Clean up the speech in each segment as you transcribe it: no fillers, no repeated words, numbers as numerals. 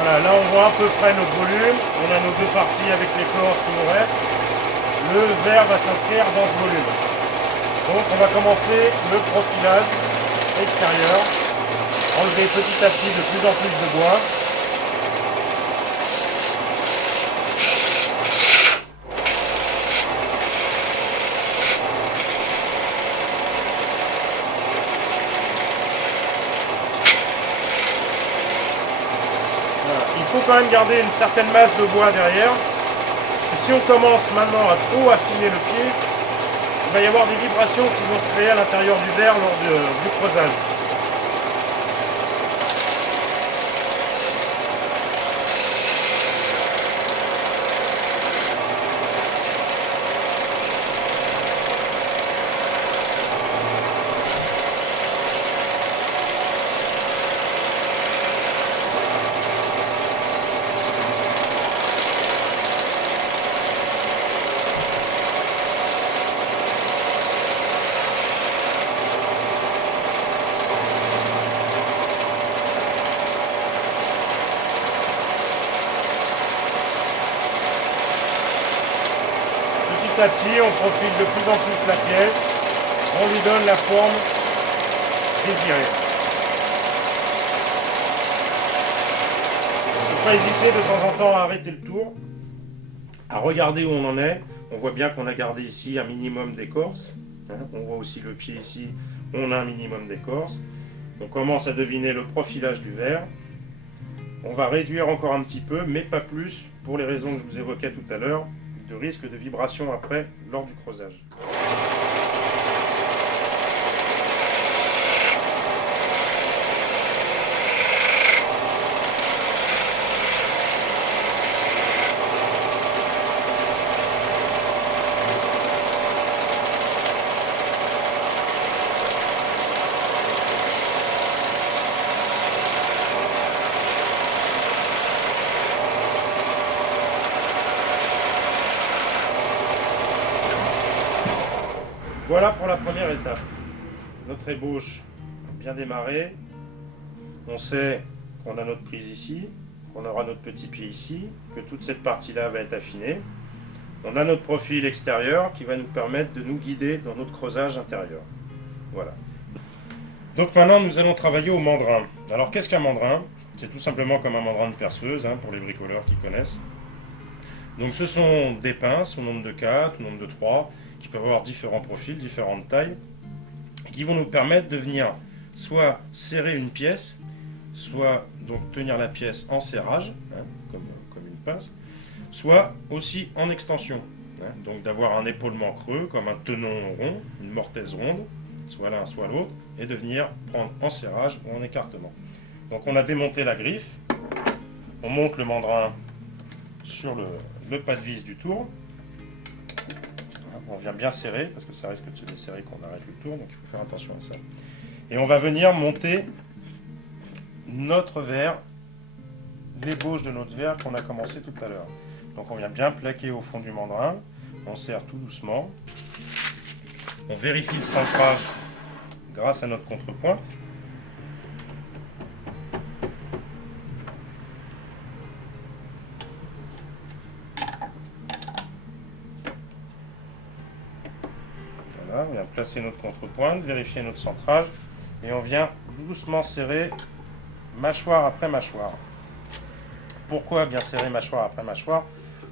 Voilà, là on voit à peu près notre volume. On a nos deux parties avec l'écorce qui nous reste. Le verre va s'inscrire dans ce volume. Donc on va commencer le profilage extérieur. Enlever petit à petit de plus en plus de bois. Il faut quand même garder une certaine masse de bois derrière. Parce que si on commence maintenant à trop affiner le pied, il va y avoir des vibrations qui vont se créer à l'intérieur du verre lors du creusage. Petit à petit, on profile de plus en plus la pièce, on lui donne la forme désirée. Il ne faut pas hésiter de temps en temps à arrêter le tour, à regarder où on en est. On voit bien qu'on a gardé ici un minimum d'écorce. On voit aussi le pied ici, on a un minimum d'écorce. On commence à deviner le profilage du verre. On va réduire encore un petit peu, mais pas plus, pour les raisons que je vous évoquais tout à l'heure, de risque de vibration après lors du creusage. Voilà pour la première étape. Notre ébauche a bien démarré. On sait qu'on a notre prise ici, qu'on aura notre petit pied ici, que toute cette partie-là va être affinée. On a notre profil extérieur qui va nous permettre de nous guider dans notre creusage intérieur. Voilà. Donc maintenant, nous allons travailler au mandrin. Alors qu'est-ce qu'un mandrin? C'est tout simplement comme un mandrin de perceuse, pour les bricoleurs qui connaissent. Donc ce sont des pinces au nombre de 4, au nombre de 3, qui peuvent avoir différents profils, différentes tailles, qui vont nous permettre de venir soit serrer une pièce, soit donc tenir la pièce en serrage, comme une pince, soit aussi en extension, donc d'avoir un épaulement creux, comme un tenon rond, une mortaise ronde, soit l'un, soit l'autre, et de venir prendre en serrage ou en écartement. Donc on a démonté la griffe, on monte le mandrin sur le pas de vis du tour. On vient bien serrer, parce que ça risque de se desserrer quand on arrête le tour, donc il faut faire attention à ça. Et on va venir monter notre verre, l'ébauche de notre verre qu'on a commencé tout à l'heure. Donc on vient bien plaquer au fond du mandrin, on serre tout doucement. On vérifie le centrage grâce à notre contrepointe. On vient placer notre contrepointe, vérifier notre centrage et on vient doucement serrer mâchoire après mâchoire. Pourquoi bien serrer mâchoire après mâchoire?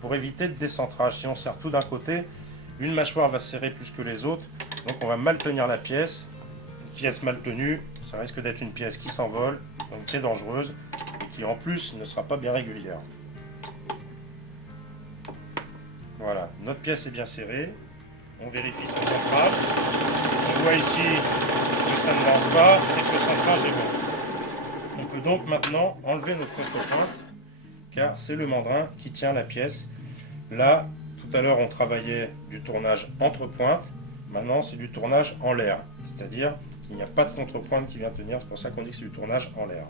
Pour éviter le décentrage. Si on serre tout d'un côté, une mâchoire va serrer plus que les autres, donc on va mal tenir la pièce. Une pièce mal tenue, ça risque d'être une pièce qui s'envole, donc qui est dangereuse et qui en plus ne sera pas bien régulière. Voilà, notre pièce est bien serrée. On vérifie son centrage. On voit ici que ça ne lance pas, c'est que le centrage est bon. On peut donc maintenant enlever notre contrepointe, car c'est le mandrin qui tient la pièce. Là, tout à l'heure, on travaillait du tournage entre pointes. Maintenant, c'est du tournage en l'air. C'est-à-dire qu'il n'y a pas de contrepointe qui vient tenir. C'est pour ça qu'on dit que c'est du tournage en l'air.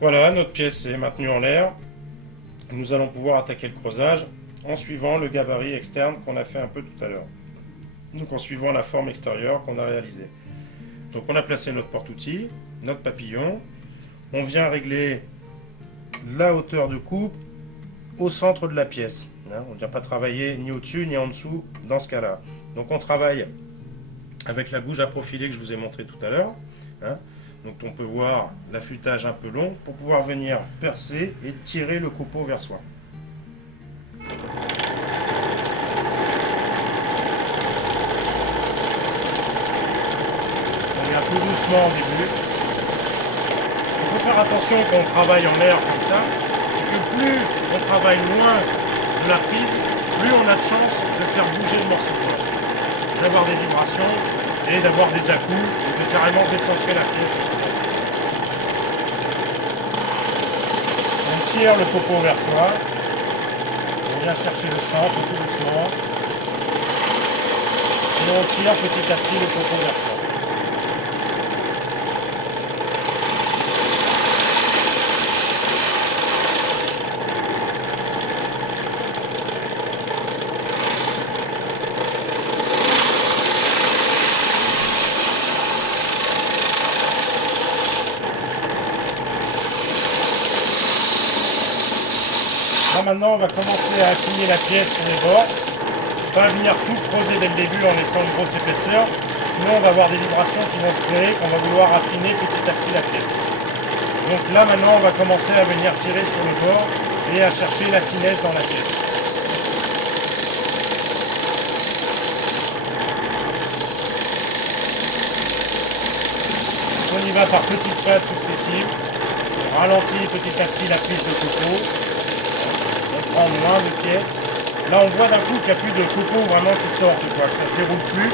Voilà, notre pièce est maintenue en l'air. Nous allons pouvoir attaquer le creusage en suivant le gabarit externe qu'on a fait un peu tout à l'heure. Donc en suivant la forme extérieure qu'on a réalisée. Donc on a placé notre porte-outil, notre papillon, on vient régler la hauteur de coupe au centre de la pièce. On ne vient pas travailler ni au-dessus ni en dessous dans ce cas-là. Donc on travaille avec la gouge à profiler que je vous ai montré tout à l'heure. Donc on peut voir l'affûtage un peu long pour pouvoir venir percer et tirer le copeau vers soi. On vient tout doucement au début. Il faut faire attention quand on travaille en air comme ça, c'est que plus on travaille loin de la prise, plus on a de chance de faire bouger le morceau de bois, d'avoir des vibrations et d'avoir des à-coups, et de carrément décentrer la pièce. On tire le copeau vers soi, on vient chercher le centre tout doucement, et on tire petit à petit le copeau vers soi. Là maintenant on va commencer à affiner la pièce sur les bords, pas venir tout creuser dès le début en laissant une grosse épaisseur, sinon on va avoir des vibrations qui vont se créer, qu'on va vouloir affiner petit à petit la pièce. Donc là maintenant on va commencer à venir tirer sur les bords et à chercher la finesse dans la pièce. On y va par petites phases successives, on ralentit petit à petit la prise de copeau. On prend moins de pièces. Là on voit d'un coup qu'il n'y a plus de copeaux vraiment qui sortent, quoi, que ça ne se déroule plus.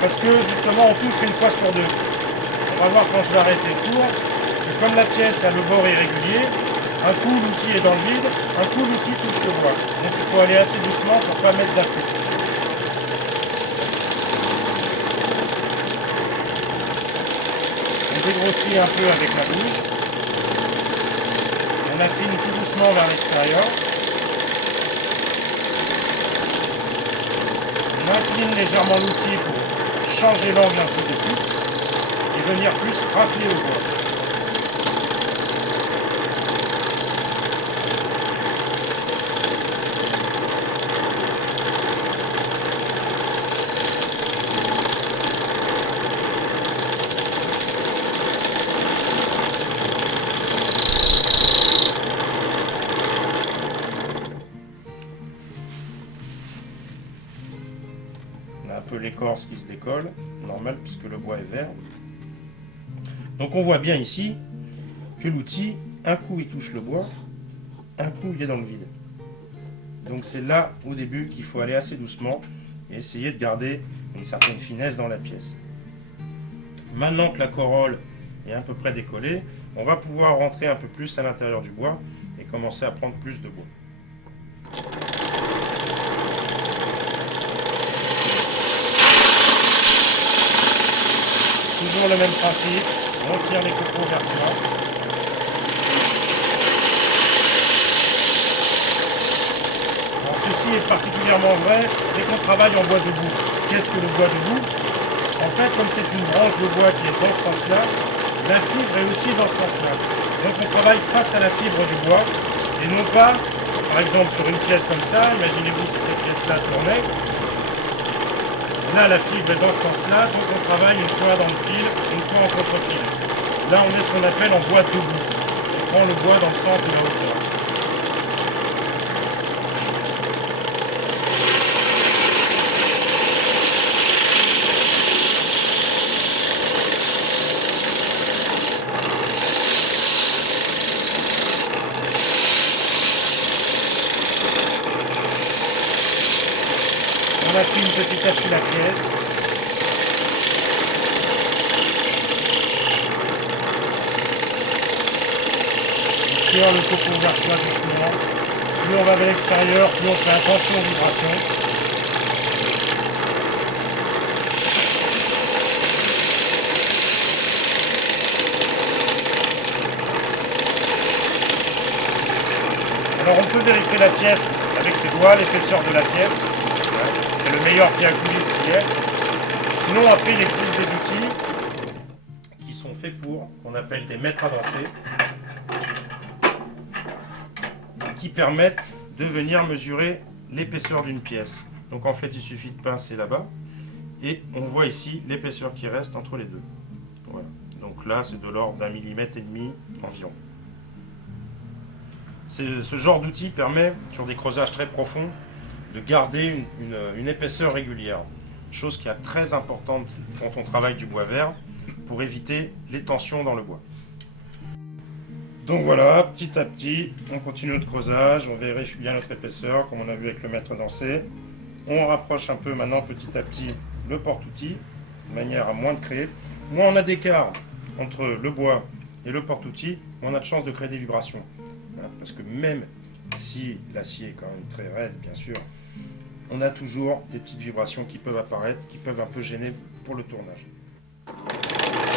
Parce que justement on touche une fois sur deux. On va voir quand je vais arrêter le tour, que comme la pièce a le bord irrégulier, un coup l'outil est dans le vide, un coup l'outil touche le bois. Donc il faut aller assez doucement pour ne pas mettre d'un coup. On dégrossit un peu avec la bouche. On affine tout doucement vers l'extérieur. On incline légèrement l'outil pour changer l'angle un peu de coupe et venir plus racler au bois. Un peu l'écorce qui se décolle, normal puisque le bois est vert. Donc on voit bien ici que l'outil, un coup il touche le bois, un coup il est dans le vide. Donc c'est là au début qu'il faut aller assez doucement et essayer de garder une certaine finesse dans la pièce. Maintenant que la corolle est à peu près décollée, on va pouvoir rentrer un peu plus à l'intérieur du bois et commencer à prendre plus de bois. Toujours le même principe, on tire les copeaux vers soi. Alors, ceci est particulièrement vrai dès qu'on travaille en bois debout. Qu'est-ce que le bois debout? En fait, comme c'est une branche de bois qui est dans ce sens-là, la fibre est aussi dans ce sens-là. Donc on travaille face à la fibre du bois et non pas, par exemple sur une pièce comme ça, imaginez-vous si cette pièce-là tournait. Là, la fibre est dans ce sens-là, donc on travaille une fois dans le fil, une fois en contre-fil. Là, on est ce qu'on appelle en bois debout. On prend le bois dans le sens de la hauteur. On affine petit à petit la pièce. On tire le copeau vers soi doucement. Plus on va vers l'extérieur, plus on fait attention aux vibrations. Alors on peut vérifier la pièce avec ses doigts, l'épaisseur de la pièce. C'est le meilleur pied à coulisse qui est. Sinon après il existe des outils qui sont faits pour, qu'on appelle des mètres à danser, qui permettent de venir mesurer l'épaisseur d'une pièce. Donc en fait, il suffit de pincer là-bas, et on voit ici l'épaisseur qui reste entre les deux. Voilà. Donc là, c'est de l'ordre d'1,5 mm environ. Ce genre d'outil permet, sur des creusages très profonds, de garder une épaisseur régulière. Chose qui est très importante quand on travaille du bois vert, pour éviter les tensions dans le bois. Donc voilà, petit à petit, on continue notre creusage, on vérifie bien notre épaisseur, comme on a vu avec le mètre dansé. On rapproche un peu maintenant, petit à petit, le porte-outil, de manière à moins de créer. Moins on a d'écart entre le bois et le porte-outil, moins on a de chance de créer des vibrations. Voilà, parce que même si l'acier est quand même très raide, bien sûr, on a toujours des petites vibrations qui peuvent apparaître, qui peuvent un peu gêner pour le tournage.